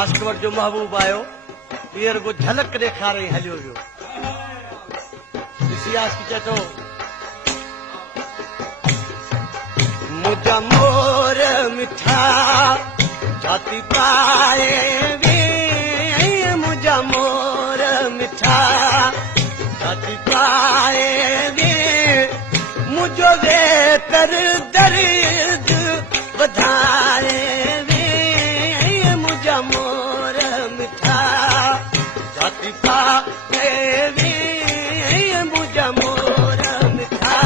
आशिक वटि जो महबूब आयो हींअर को झलक ॾेखारे हलियो वियो ॾिसी आशिक चए थो मुंहिंजा मोर मिठा छाती पाए वे मुंहिंजा मोर मिठा छाती पाए वे मुंहिंजो वेतर दर्द वधाए वे मुंहिंजा मोर मिठा छाती पाए वे मुंहिंजा मोर मिठा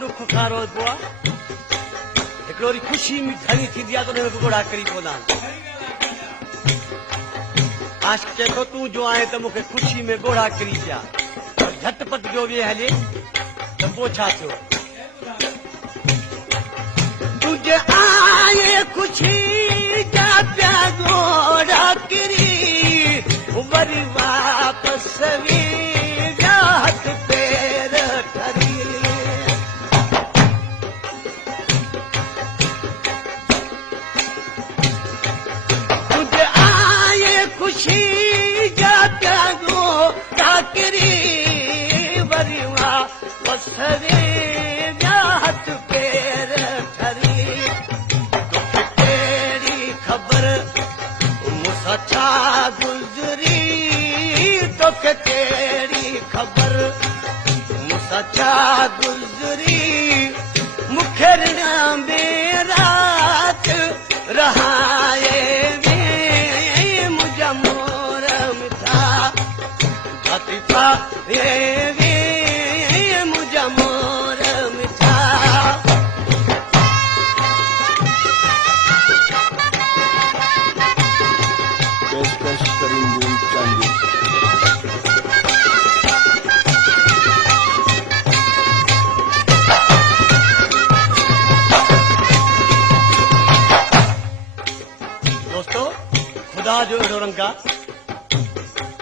दुख खारो पोइ हिकिड़ो वरी ख़ुशी घणी थींदी आहे त हुन में गोड़ा करी पवंदा आशिक चए थो तूं जो आहे त मूंखे ख़ुशी में गोड़ा करी पिया झटपट जो वे हले त पोइ छा थियो तुंहिंजे आए ख़ुशी जा पिया गोड़ा किरी वरी वापसि वे हथ पेर ठरी खुशी जा त्यागो टाकरी वरी वापसि जा हथ पेर ठरी तोखे कहिड़ी ख़बर मूंसां छा गुज़री तोखे कहिड़ी ख़बर मूंसां छा गुज़री मूंखे रिण में राति रहाए मोर मिठा छाती पाए वे मुंहिंजा मोर मिठा पेशकश करींदी चांदी दोस्तों खुदा जो अहिड़ो रंग आहे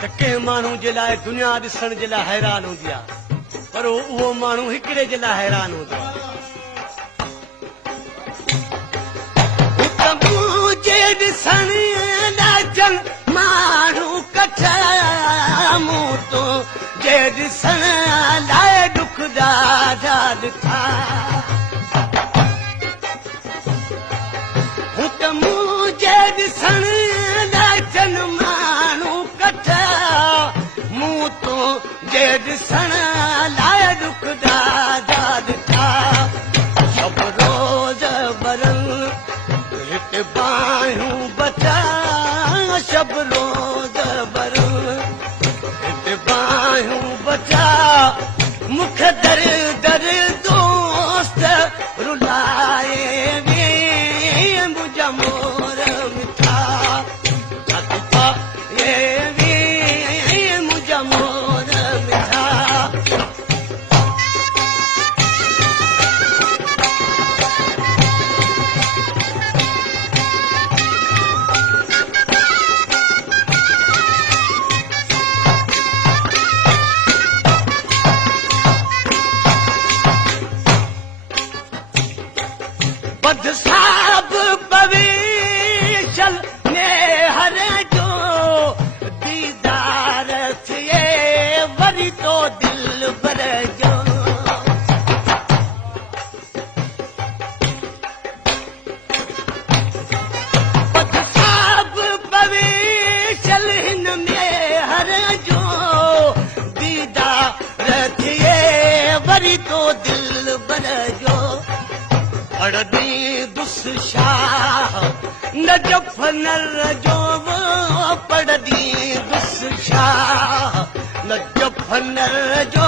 त कंहिं माण्हू जे लाइ दुनिया ॾिसण जे लाइ हैरान हूंदी आहे पर उहो माण्हू हिकिड़े जे लाइ हैरान हूंदो आहे मुंहिंजे ॾिसण लाइ जन माण्हू कठा मूं तो जे ॾिसण लाइ दुख ॾाढा ॾिठा हूं त मुंहिंजे ॾिसण लाइ जन माण्हू कठा मूं तो जे ॾिसण लाइ दुख ॾाढा ॾिठा सभु रोज़ बरन हिते बाहियूं बचा सभु रोज़ बरन हिते बाहियूं बचा मूंखे दर दर दोस्त रुलाए वे मुंहिंजा मोर मिठा छाती पाए वे मुंहिंजा मोर मिठा बद साब पवेशल ने हर जो दीदार थिए वरी तो दिल भर जो बद साब पवेशल हिन में हर जो दीदार थिए वरी तो दिल भर जो पढ़दी दुस शाह न जफनर जो पढ़दी दुस शाह न जफनर जो